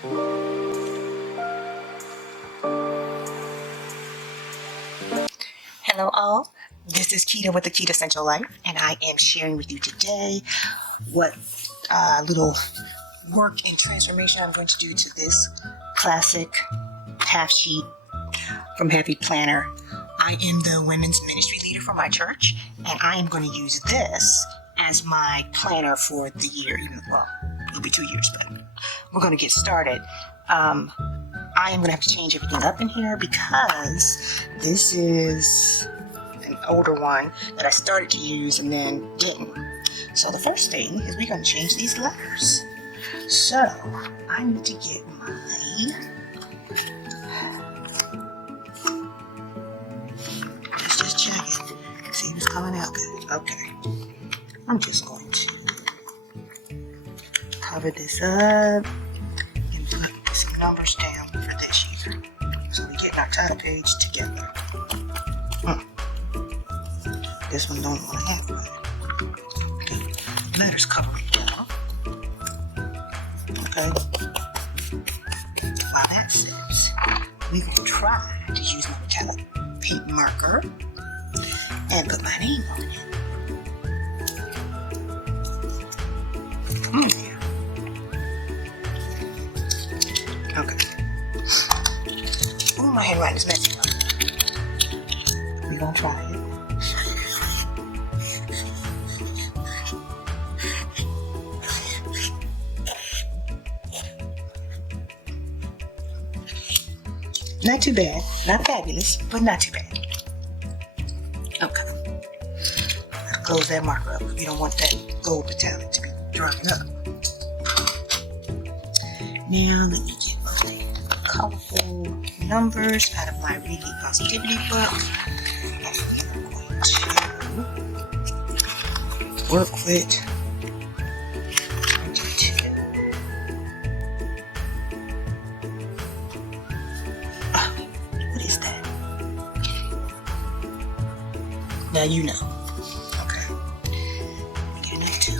Hello all, this is Quita with the Quitassential Life, and I am sharing with you today what little work and transformation I'm going to do to this classic half sheet from Happy Planner. I am the women's ministry leader for my church, and I am going to use this as my planner for the year. It'll be 2 years, but we're going to get started. I am going to have to change everything up in here because this is an older one that I started to use and then didn't. So the first thing is we're going to change these letters. So I need to get my let's just check it. See if it's coming out good. Okay. I'm just going to cover this up and put some numbers down for this year. So we get our title page together. This one don't want to have one. The letters cover it down. Okay. While that sits, we're going to try to use my metallic paint marker and put my name on it. Okay. Ooh, my handwriting is messy. We're going to try it. Not too bad. Not fabulous, but not too bad. Okay. Gotta close that marker up. We don't want that gold metallic to be drying up. Now let me get my colorful numbers out of my Reading Positivity book. And I'm going to work with 22. What is that? Now you know. Okay. Get another 2.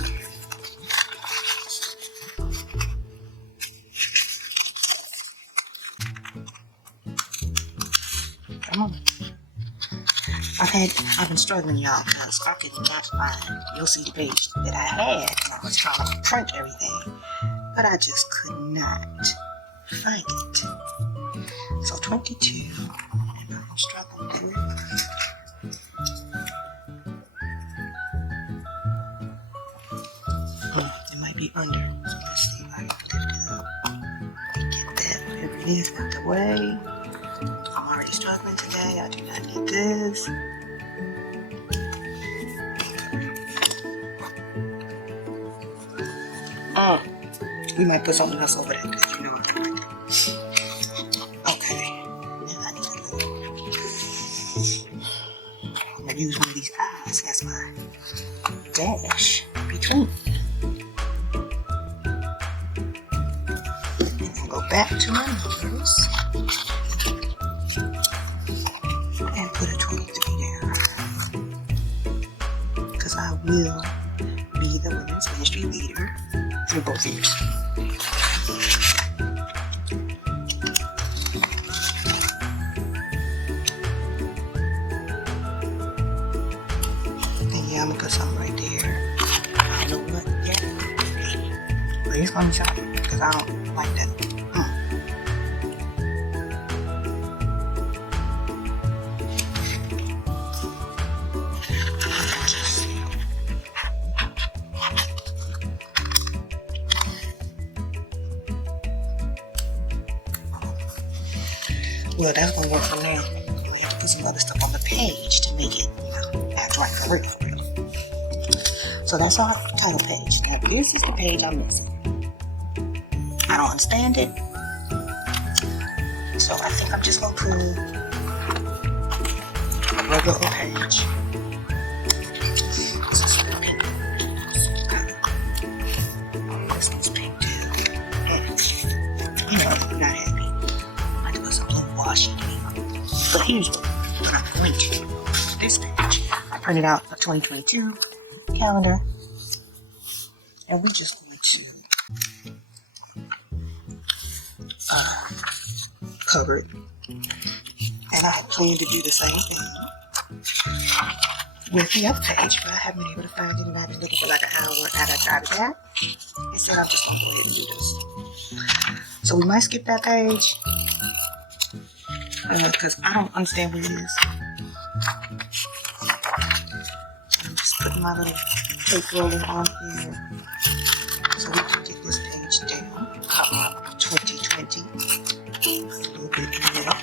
Come on. I've been struggling, y'all, because I could not find, you'll see the page that I had, and I was trying to print everything, but I just could not find it. So 22, and I'm struggling with it. It might be under, so let's see if I can lift it up. Get that, whatever it is, out the way. I'm already struggling today. I do not need this. We might put something else over that because you know I don't like it. Okay. Now I need a little. I'm going to use one of these eyes as my dash between. And then go back to my numbers. And put a 23 there. Because I will be the women's ministry leader through both years. And yeah, I'm gonna put something right there. I don't know what yet. But it's gonna be something because I don't like that. Well, that's gonna work for now. We have to put some other stuff on the page to make it, act right for real. So that's our title page. Now this is the page I'm missing. I don't understand it. So I think I'm just gonna pull a regular old page. This is pink. This one's pink too. I'm not happy. I have to put some blue washi tape. But here's what I'm going to do. This page, I printed out a 2022 calendar, and we're just going to cover it. And I plan to do the same thing with the other page, but I haven't been able to find it, and I've been looking for like an hour out of that. Instead, I'm just gonna go ahead and do this. So we might skip that page because I don't understand what it is. I'm just putting my little tape roller on here so we can get this page down. 2020. A little bit in the middle.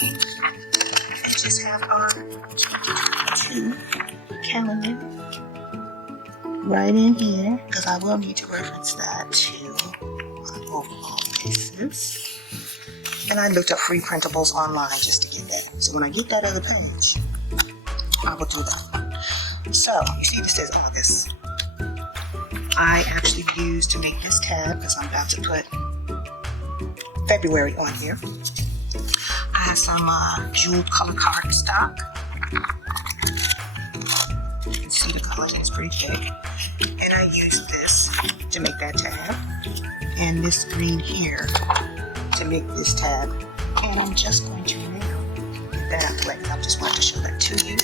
And just have our 2022 calendar right in here, because I will need to reference that to my overall basis. And I looked up free printables online just to get that. So when I get that other page, I will do that. So you see this says August. I actually used to make this tab because I'm about to put February on here. I have some jeweled color cardstock. You can see the color, it's pretty thick. And I used this to make that tab. And this green here to make this tab. And I'm just going to now get that out of the way. I just wanted to show that to you.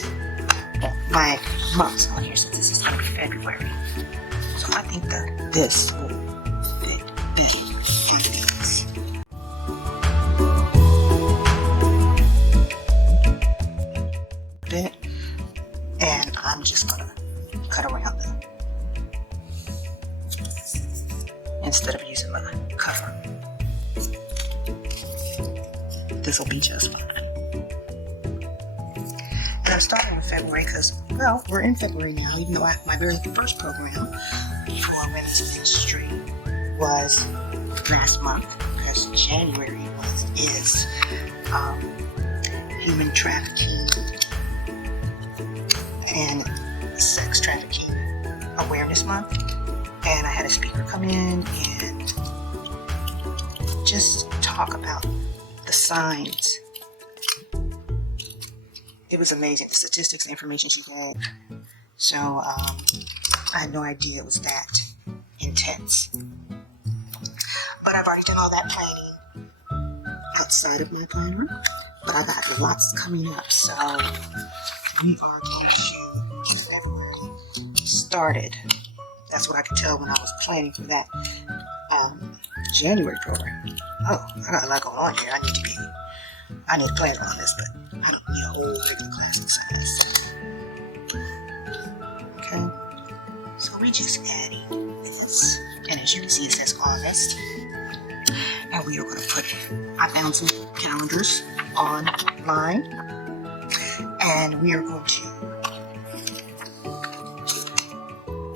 My months on here, since this is going to be February. So I think that this will fit better on these. Bit, and I'm just gonna cut around them instead of using my cover. This will be just fine. And I'm starting in February because, well, we're in February now, even though my very first program for women's ministry was last month, because January is human trafficking and sex trafficking awareness month. And I had a speaker come in and just talk about the signs. It was amazing, the statistics and information she had. So I had no idea it was that intense. But I've already done all that planning outside of my planner. But I got lots coming up. So we are going to get February started. That's what I could tell when I was planning for that January program. Oh, I got a lot going on here. I need to plan on this, but I don't need a whole regular class size. Okay, so we just adding this, and as you can see, it says August, and we are going to put. I found some calendars online, and we are going to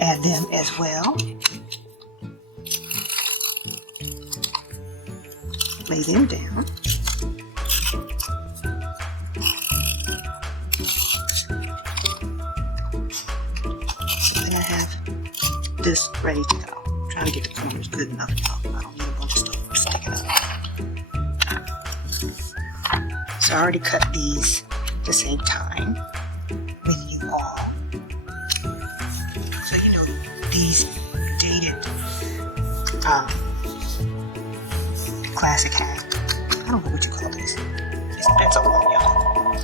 add them as well. Lay them down. This ready to go. I'm trying to get the corners good enough though. I don't need a bunch of stuff sticking up. So I already cut these the same time with you all. So you know these dated classic hat. I don't know what you call this. It's pencil yellow.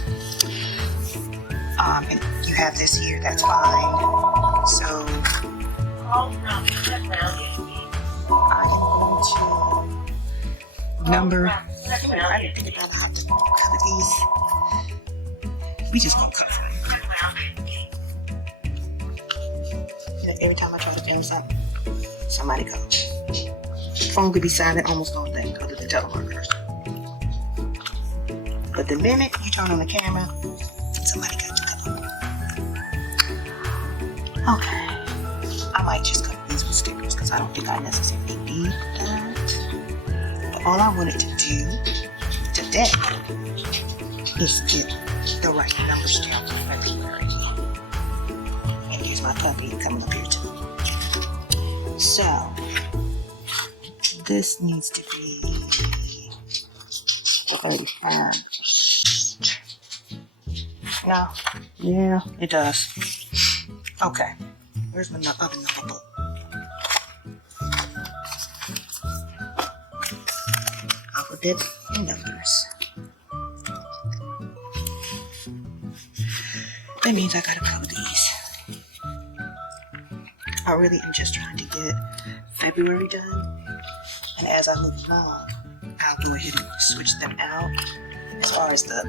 And you have this here, that's fine. So I am going to number. I didn't think about how to cover these. We just gonna cover them. You know, every time I try to film something, somebody goes. The phone could be silent almost all day, other than telemarketers. But the minute you turn on the camera, somebody got to come. Okay. I might just cut these with stickers because I don't think I necessarily need that. But all I wanted to do today is get the right numbers down for February. And here's my puppy coming up here too. So, this needs to be 35. No? Yeah, it does. Okay. Where's my other number book? dip in numbers. That means I gotta cover these. I really am just trying to get February done, and as I move along, I'll go ahead and switch them out as far as the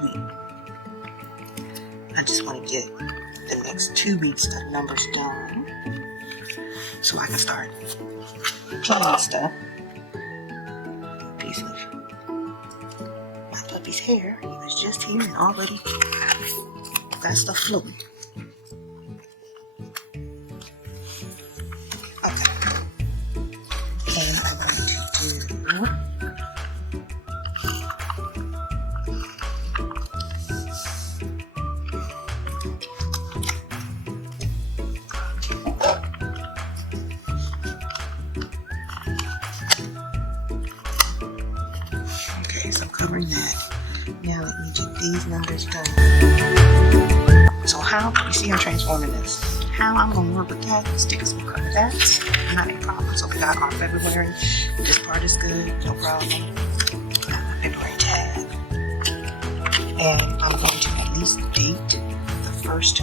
week. I just want to get the next 2 weeks of numbers done so I can start planning stuff. Piece of my puppy's hair. He was just here and already got stuff flowing. Okay. And I'm going to do covering that. Now let me get these numbers done. So how, you see I'm transforming this. How I'm going to work with that, stickers will cover that. Not a problem. So we got our February. This part is good, no problem. My February tag. And I'm going to at least date the first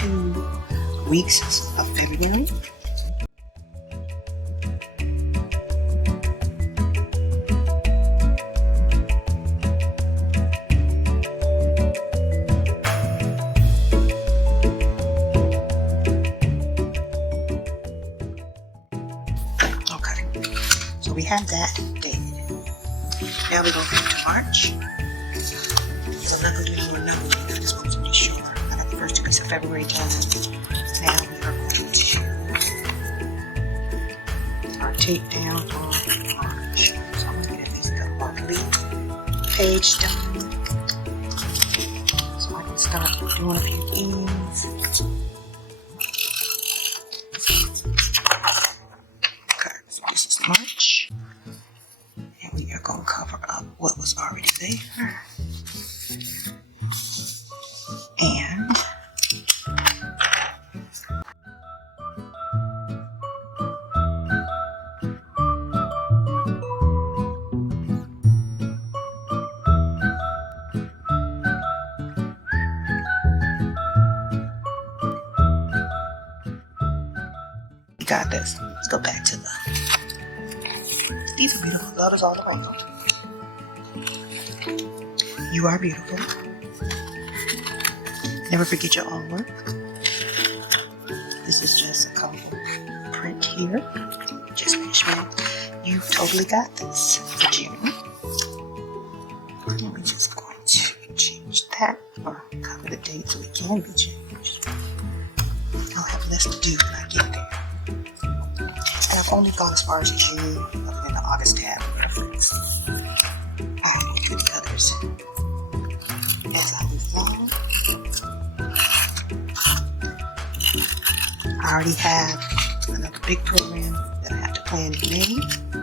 2 weeks of February. So we have that dated. Now we're going to go to March. So I'm not going to do any more numbering. I just want to be sure. I got the first 2 weeks of February done. Now we are going to our tape down on March. So I'm going to get at least the monthly page done. So I can start doing a few things. Okay, so this is March. And we are going to cover up what was already there. And we got this. Let's go back to the. These are beautiful. Love is all about them. You are beautiful. Never forget your own work. This is just a couple print here. Just make sure you totally got this for June. And we're just going to change that or cover the date so it can be changed. I'll have less to do when I get there. And I've only gone as far as June, other than the August tab reference. I'll go through the others as I move along. I already have another big program that I have to plan in May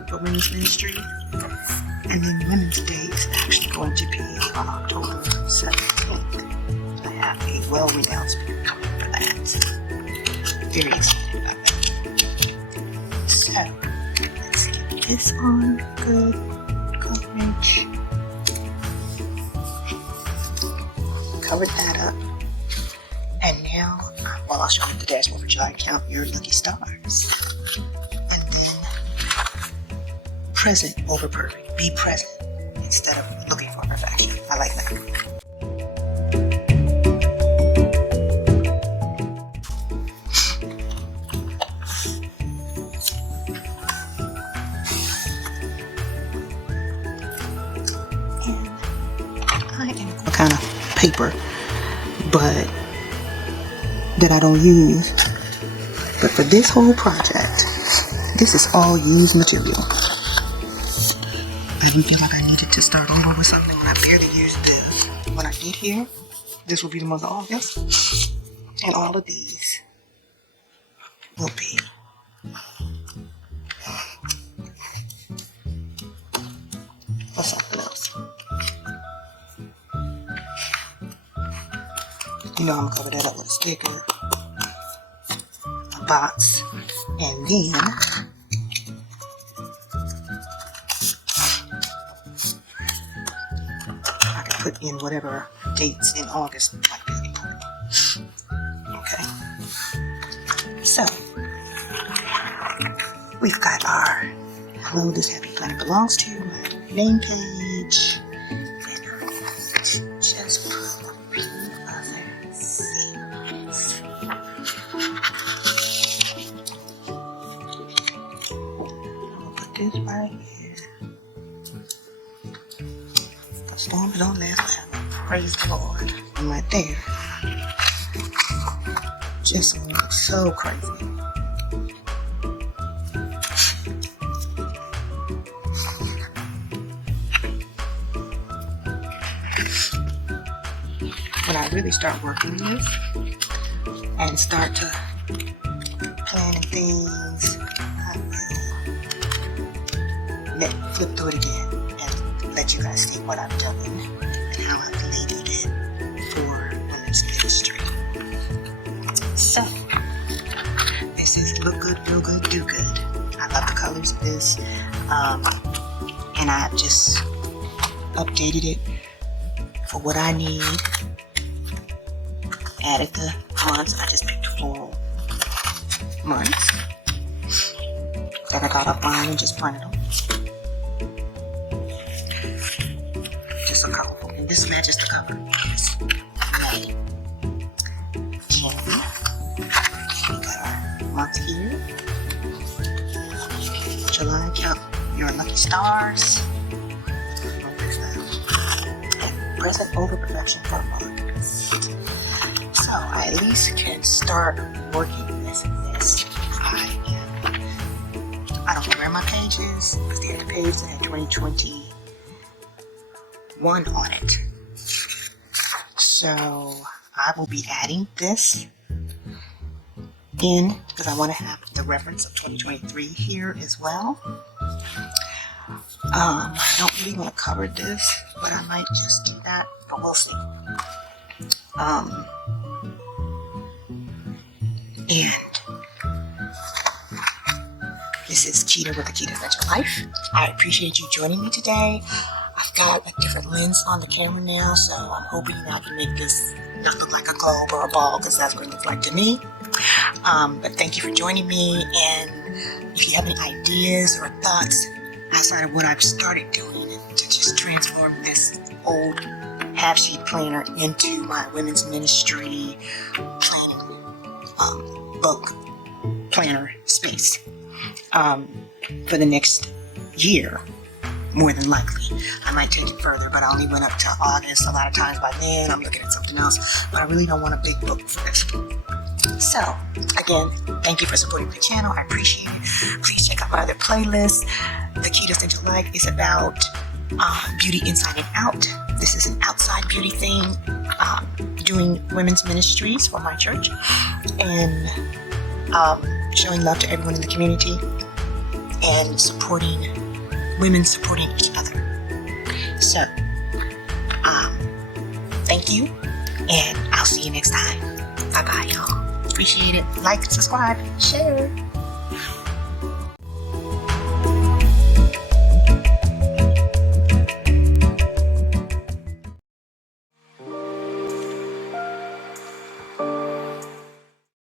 for Women's Ministry. And then Women's Day is actually going to be on October 17th. I have a well-renowned speaker coming for that. Very excited about that. So, let's get this on good coverage. Covered that up. And now, well, I'll show you the dashboard for July. Count your lucky stars. And then, present over perfect. Be present instead of looking for perfection. I like that. Kind of paper, but that I don't use. But for this whole project, this is all used material. I didn't feel like I needed to start over with something when I barely used this. When I get here, this will be the month of August, and all of these will be for something else. You know, I'm gonna cover that up with a sticker, a box, and then put in whatever dates in August might be important. Okay. So, we've got our Hello, This Happy Planet Belongs To, my name page, and just put a few other things. I'll put this right here. The storm is on there forever. Praise the Lord. And right there. Just looks so crazy. When I really start working on this and start to planning things, I will flip through it again and let you guys see what I've done and how I've labeled it for women's ministry. So, this is Look Good, Feel Good, Do Good. I love the colors of this, and I've just updated it for what I need. Added the months. I just picked 4 months that I got offline and just printed them. Just so colorful. And this matches the cover. It's May. June. We got our month here. July, count your lucky stars. And present over production for August. So I at least can start working with this. I don't know where my page is, because the other page that had 2021 on it. So I will be adding this in, because I want to have the reference of 2023 here as well. I don't really want to cover this, but I might just do that, but we'll see. And this is Quita with the Quitassential Life. I appreciate you joining me today. I've got a different lens on the camera now, so I'm hoping that I can make this not look like a globe or a ball, because that's what it looks like to me. But thank you for joining me, and if you have any ideas or thoughts outside of what I've started doing to just transform this old half-sheet planner into my women's ministry planning book planner space for the next year, more than likely. I might take it further, but I only went up to August. A lot of times by then I'm looking at something else, but I really don't want a big book for this. So again, thank you for supporting the channel. I appreciate it. Please check out my other playlists. The Quitassential Life is about beauty inside and out. This is an outside beauty thing, doing women's ministries for my church, and showing love to everyone in the community, and supporting women supporting each other. So, thank you, and I'll see you next time. Bye-bye, y'all. Appreciate it. Like, subscribe, share.